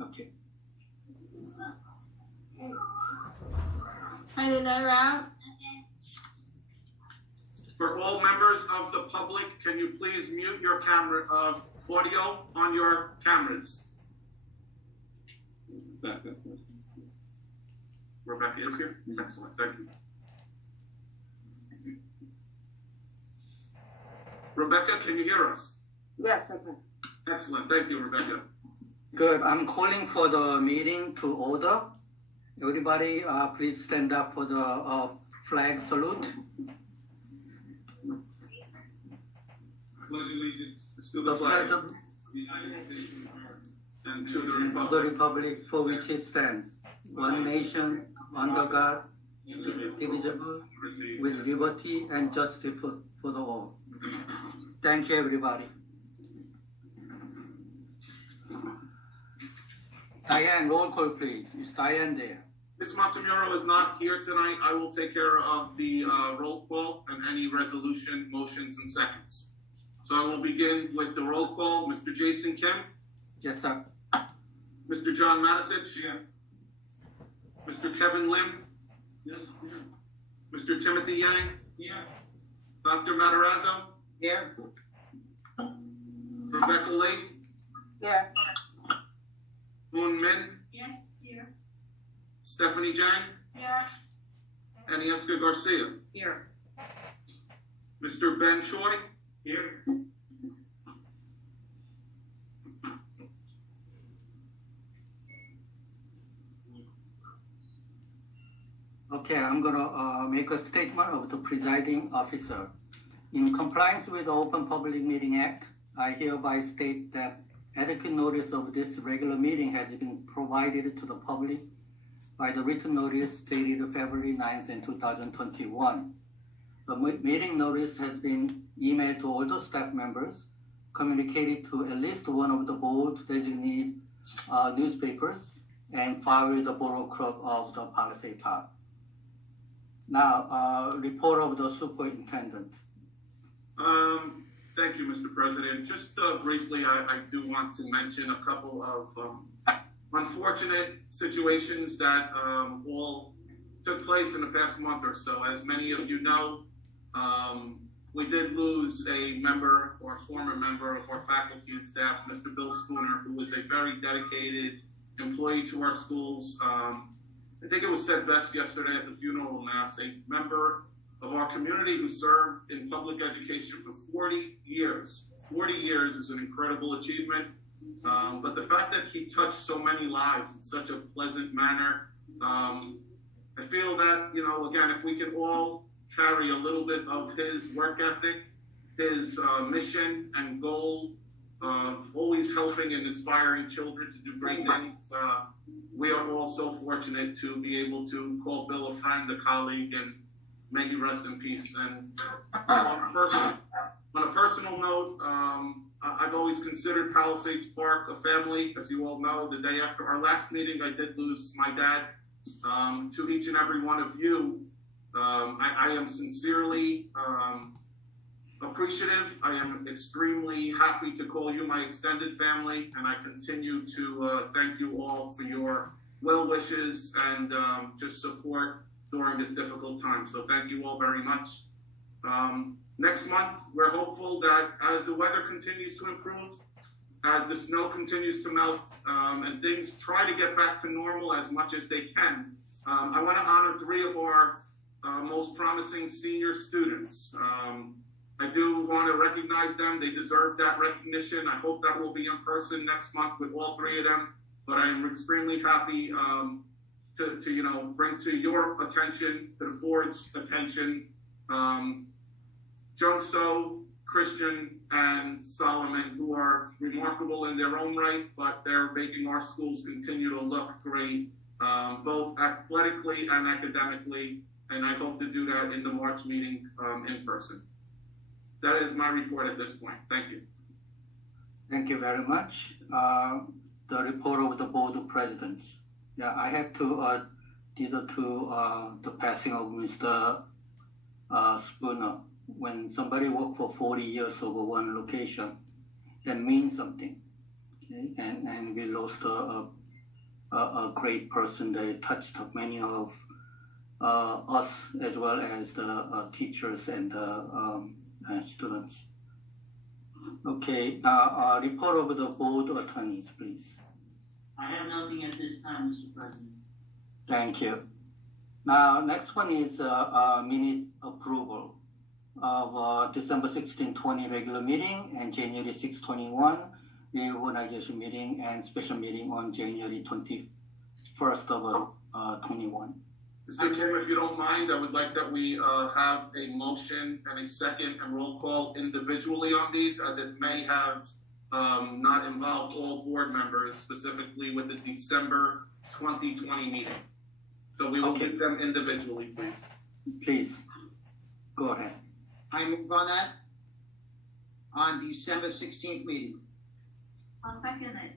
Okay. Hi, Linda. For all members of the public, can you please mute your camera audio on your cameras? Rebecca is here? Excellent, thank you. Rebecca, can you hear us? Yes, I can. Excellent, thank you, Rebecca. Good. I'm calling for the meeting to order. Everybody, please stand up for the flag salute. Pledge allegiance to the flag of the United States of America and to the republic for which it stands, one nation, under God, indivisible, with liberty and justice for the all. Thank you, everybody. Diane, roll call, please. Is Diane there? Ms. Montemuro is not here tonight. I will take care of the roll call and any resolution, motions, and seconds. So I will begin with the roll call. Mr. Jason Kim? Yes, sir. Mr. John Matisich? Yeah. Mr. Kevin Lim? Yes, here. Mr. Timothy Yang? Yeah. Dr. Matarazzo? Here. Rebecca Lee? Here. Moon Min? Yes, here. Stephanie Jang? Here. And Ieska Garcia? Here. Mr. Ben Choi? Here. Okay, I'm gonna make a statement of the presiding officer. In compliance with the Open Public Meeting Act, I hereby state that adequate notice of this regular meeting has been provided to the public by the written notice dated February 9th, 2021. The meeting notice has been emailed to all the staff members, communicated to at least one of the board designated newspapers, and filed with the borough clerk of the Palisades Park. Now, report of the superintendent. Thank you, Mr. President. Just briefly, I do want to mention a couple of unfortunate situations that all took place in the past month or so. As many of you know, we did lose a member or former member of our faculty and staff, Mr. Bill Spooner, who was a very dedicated employee to our schools. I think it was said best yesterday at the funeral mass, a member of our community who served in public education for 40 years. 40 years is an incredible achievement, but the fact that he touched so many lives in such a pleasant manner, I feel that, you know, again, if we can all carry a little bit of his work ethic, his mission and goal of always helping and inspiring children to do great things, we are all so fortunate to be able to call Bill a friend, a colleague, and may he rest in peace. And on a personal note, I've always considered Palisades Park a family. As you all know, the day after our last meeting, I did lose my dad. To each and every one of you, I am sincerely appreciative. I am extremely happy to call you my extended family, and I continue to thank you all for your well wishes and just support during this difficult time. So thank you all very much. Next month, we're hopeful that as the weather continues to improve, as the snow continues to melt, and things try to get back to normal as much as they can, I want to honor 3 of our most promising senior students. I do want to recognize them. They deserve that recognition. I hope that will be in person next month with all 3 of them. But I am extremely happy to you know, bring to your attention, to the board's attention, Jung So, Christian, and Solomon, who are remarkable in their own right, but they're making our schools continue to look great, both athletically and academically. And I hope to do that in the March meeting in person. That is my report at this point. Thank you. Thank you very much. The report of the board of presidents. Yeah, I have to due to the passing of Mr. Spooner. When somebody worked for 40 years over one location, that means something. Okay? And we lost a a great person that touched many of us as well as the teachers and the students. Okay, now report of the board attorneys, please. I have nothing at this time, Mr. President. Thank you. Now, next one is minute approval of December 16, 20 regular meeting and January 6, 21 reorganization meeting and special meeting on January 21st of 21. Mr. Kim, if you don't mind, I would like that we have a motion and a second and roll call individually on these, as it may have not involved all board members, specifically with the December 2020 meeting. So we will Okay. get them individually, please. Please, go ahead. I move on that on December 16th meeting. I'll second it.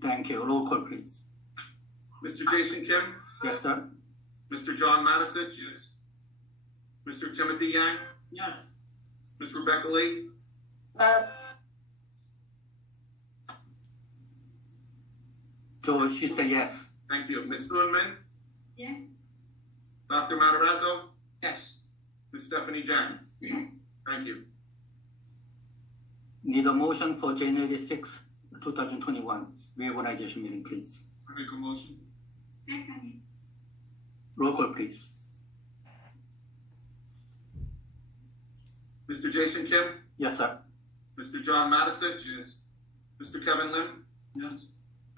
Thank you. Roll call, please. Mr. Jason Kim, Yes, sir. Mr. John Matisich, Yes. Mr. Timothy Yang, Yes. Ms. Rebecca Lee, So she said yes. thank you. Ms. Unman, Yes. Dr. Matarazzo, Yes. Ms. Stephanie Jang. Yes. Thank you. Need a motion for January 6, 2021 reorganization meeting, please. I make a motion. Second. Roll call, please. Mr. Jason Kim, Yes, sir. Mr. John Matisich, Yes. Mr. Kevin Lim, Yes.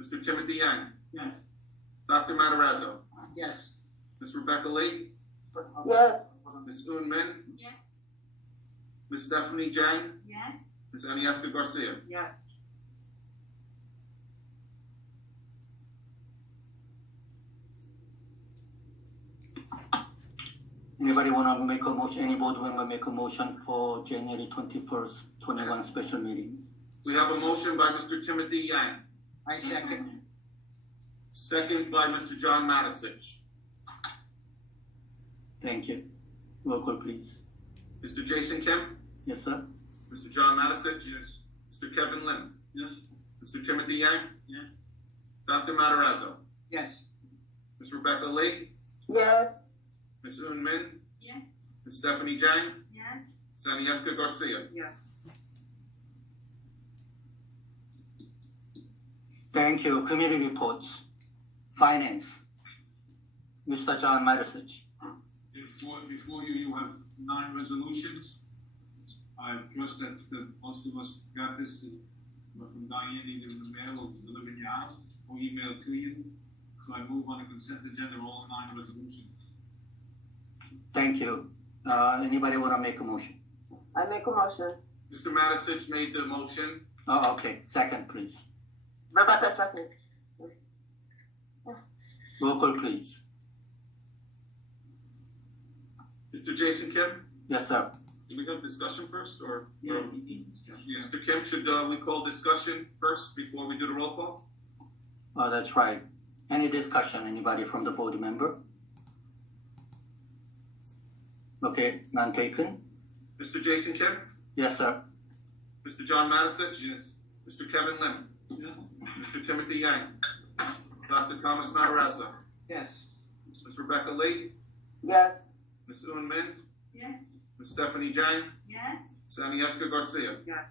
Mr. Timothy Yang, Yes. Dr. Matarazzo, Yes. Ms. Rebecca Lee, Yes. Ms. Unman, Yes. Ms. Stephanie Jang, Yes. Ms. Aniesca Garcia. Yes. Anybody want to make a motion? Any board member make a motion for January 21st, 21 special meetings? We have a motion by Mr. Timothy Yang, I second. second by Mr. John Matisich. Thank you. Roll call, please. Mr. Jason Kim, Yes, sir. Mr. John Matisich, Yes. Mr. Kevin Lim, Yes. Mr. Timothy Yang, Yes. Dr. Matarazzo, Yes. Ms. Rebecca Lee, Yes. Ms. Unman, Yes. Ms. Stephanie Jang, Yes. Ms. Aniesca Garcia. Yes. Thank you. Committee reports. Finance. Mr. John Matisich. Before you, you have 9 resolutions. I trust that most of us got this from Diane, either in the mail or delivered in your house or emailed to you. So I move on the consent agenda, all 9 resolutions. Thank you. Anybody want to make a motion? I make a motion. Mr. Matisich made the motion. Oh, okay. Second, please. Rebecca second. Roll call, please. Mr. Jason Kim, Yes, sir. do we have discussion first, or? Yeah, we need discussion. Yeah. Mr. Kim, should we call discussion first before we do the roll call? Oh, that's right. Any discussion? Anybody from the board member? Okay, none taken. Mr. Jason Kim, Yes, sir. Mr. John Matisich, Yes. Mr. Kevin Lim, Yes. Mr. Timothy Yang, Dr. Thomas Matarazzo, Yes. Ms. Rebecca Lee, Yes. Ms. Unman, Yes. Ms. Stephanie Jang, Yes. Ms. Aniesca Garcia. Yes.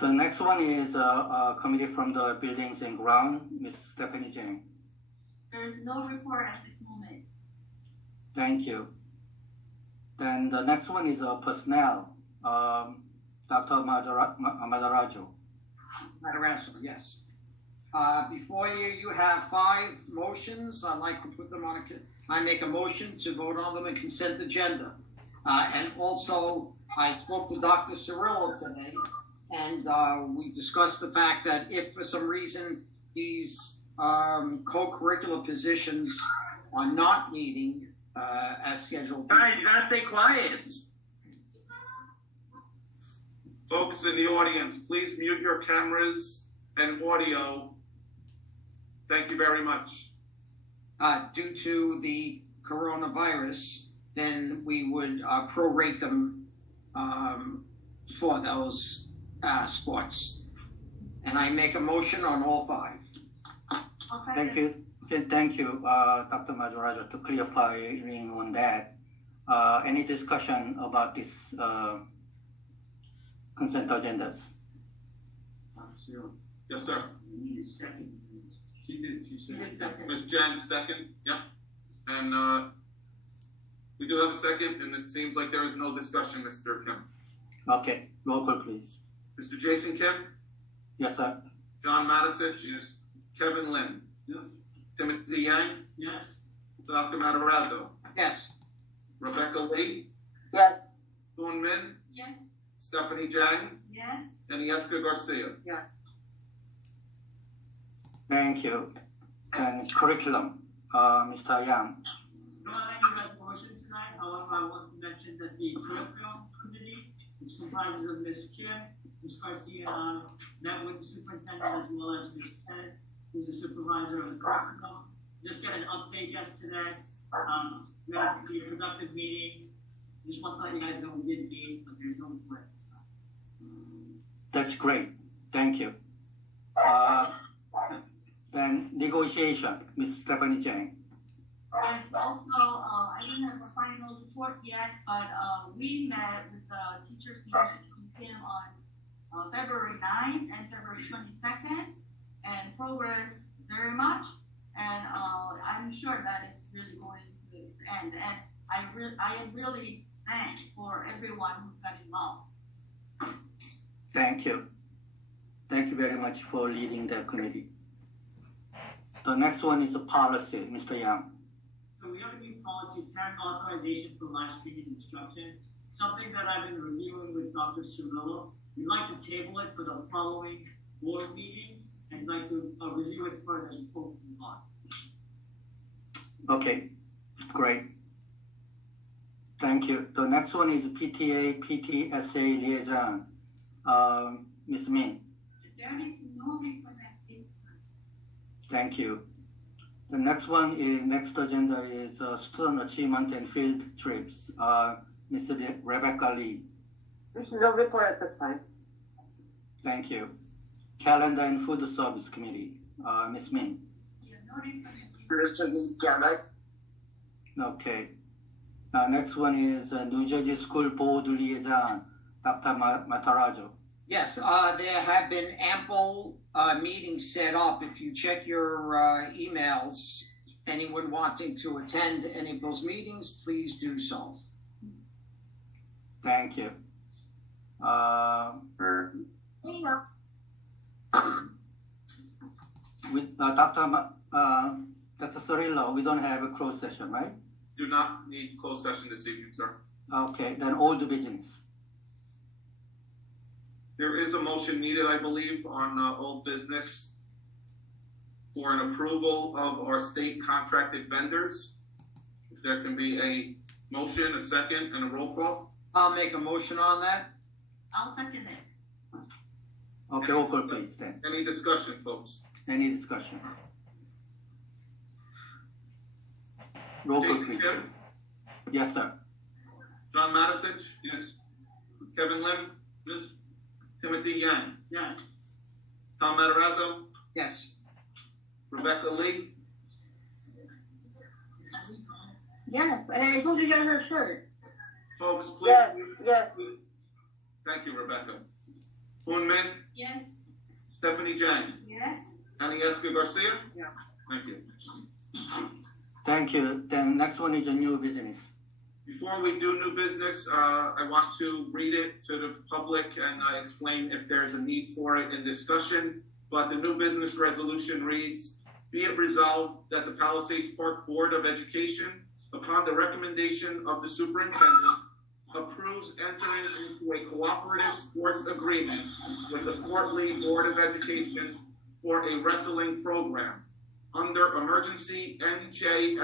The next one is a committee from the Buildings and Ground, Ms. Stephanie Jang. There is no report at this moment. Thank you. Then the next one is personnel, Dr. Matarazzo. Matarazzo, yes. Before you, you have 5 motions. I'd like to put them on I make a motion to vote on them in consent agenda. And also, I spoke to Dr. Cirillo today, and we discussed the fact that if for some reason these co-curricular positions are not meeting as scheduled. Guys, you gotta stay quiet. Folks in the audience, please mute your cameras and audio. Thank you very much. Due to the coronavirus, then we would prorate them for those sports. And I make a motion on all 5. Okay. Thank you. Okay, thank you, Dr. Majorazo, to clarifying on that. Any discussion about this consent agendas? Yes, sir. We need a second. She did, she said. Just second. Ms. Jen, second, yep. And we do have a second, and it seems like there is no discussion, Mr. Kim. Okay, roll call, please. Mr. Jason Kim, Yes, sir. John Matisich, Yes. Kevin Lin, Yes. Timothy Yang, Yes. Dr. Matarazzo, Yes. Rebecca Lee, Yes. Hoon Min, Yes. Stephanie Jang, Yes. and Yeska Garcia. Yes. Thank you. And curriculum, Mr. Yang. No, I have any resolution tonight, however, I want to mention that the curriculum committee, which comprises of Ms. Kim, Ms. Garcia, and I, met with the superintendent as well as Ms. Ted, who's the supervisor of the curriculum. Just get an update yesterday. We had a productive meeting. Just want to let you guys know we did meet, but there's no report this time. That's great. Thank you. Then negotiation, Ms. Stephanie Jang. And also, I don't have a final report yet, but we met with the teachers leadership team on February 9th and February 22nd, and progress very much. And I'm sure that it's really going to end. And I am really thankful for everyone who got involved. Thank you. Thank you very much for leading the committee. The next one is a policy, Mr. Yang. So we have a new policy, parent authorization for live streaming instruction, something that I've been reviewing with Dr. Cirillo. We'd like to table it for the following board meeting, and like to review it further before we move on. Okay, great. Thank you. The next one is PTA, PTSA liaison, Ms. Min. Is there anything no request at this time? Thank you. The next one is, next agenda is student achievement and field trips, Ms. Rebecca Lee. There's no report at this time. Thank you. Calendar and Food Service Committee, Ms. Min. Yeah, no request. Okay. Next one is New Jersey School Board Liaison, Dr. Matarazzo. Yes, there have been ample meetings set up. If you check your emails, anyone wanting to attend any of those meetings, please do so. Thank you. With Dr. Cirillo, we don't have a closed session, right? Do not need closed session this evening, sir. Okay, then all the business. There is a motion needed, I believe, on old business for an approval of our state contracted vendors. If there can be a motion, a second, and a roll call. I'll make a motion on that. I'll second it. Okay, roll call please then. Any discussion, folks? Any discussion? Roll call Jason please. Kim? Yes, sir. John Matisich, Yes. Kevin Lim, Yes. Timothy Yang, Yes. Tom Matarazzo, Yes. Rebecca Lee, Yes, and I told you to get her shirt. folks, please. Yes. Thank you, Rebecca. Hoon Min, Yes. Stephanie Jang, Yes. Yeska Garcia. Yeah. Thank you. Thank you. Then next one is a new business. Before we do new business, I want to read it to the public and explain if there's a need for it in discussion. But the new business resolution reads, be it resolved that the Palisades Park Board of Education, upon the recommendation of the superintendent, approves entering into a cooperative sports agreement with the Fort Lee Board of Education for a wrestling program under emergency NJSIA.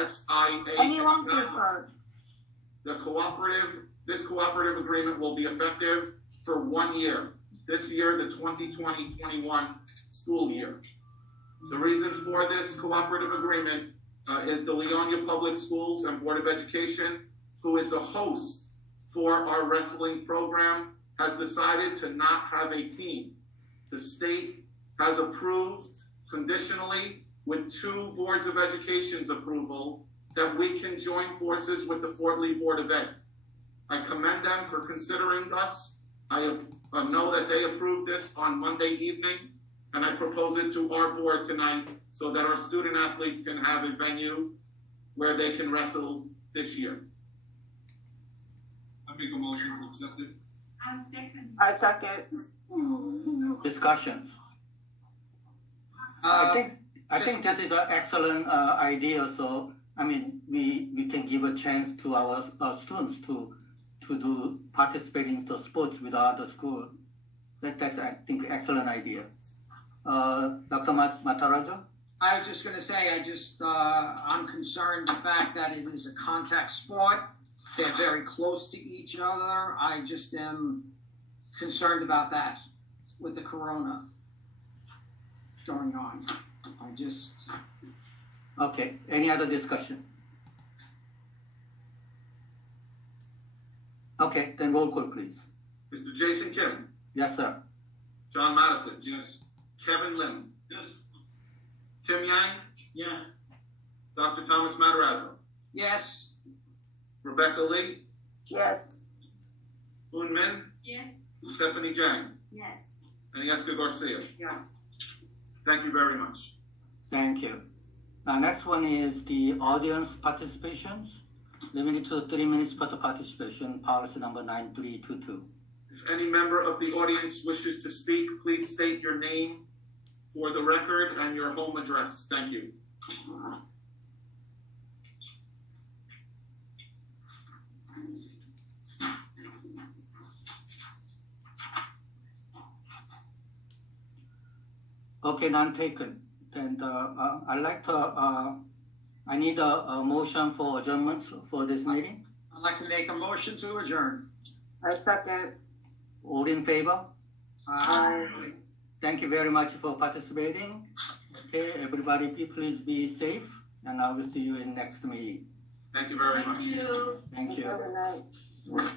This cooperative agreement will be effective for 1 year. This year, the 2020-21 school year. The reason for this cooperative agreement is the Leonia Public Schools and Board of Education, who is the host for our wrestling program, has decided to not have a team. The state has approved conditionally with 2 boards of education's approval that we can join forces with the Fort Lee Board of Ed. I commend them for considering us. I know that they approved this on Monday evening, and I propose it to our board tonight so that our student athletes can have a venue where they can wrestle this year. I make a motion to accept it. I second. Discussions. I think this is an excellent idea. So I mean, we can give a chance to our students to participate in the sports with other school. That's I think excellent idea. Dr. Mataraja? I was just going to say, I'm concerned the fact that it is a contact sport. They're very close to each other. I just am concerned about that with the corona going on. Okay, any other discussion? Okay, then roll call, please. Mr. Jason Kim, Yes, sir. John Madison, Yes. Kevin Lim, Yes. Tim Yang, Yes. Dr. Thomas Matarazzo, Yes, Rebecca Lee, Yes. Boon Min, Yes. Stephanie Jang, Yes. and Jessica Garcia. Yeah. Thank you very much. Thank you. Now, next one is the audience participations. Limited to 3 minutes per participation, policy number 9322. If any member of the audience wishes to speak, please state your name for the record and your home address. Thank you. Okay, none taken. Then I'd like to, I need a motion for adjournment for this meeting. I'd like to make a motion to adjourn. I second. All in favor? Aye. Thank you very much for participating. Okay, everybody, please be safe, and I will see you in next meeting. Thank you very much. Thank you. Thank you. Good night.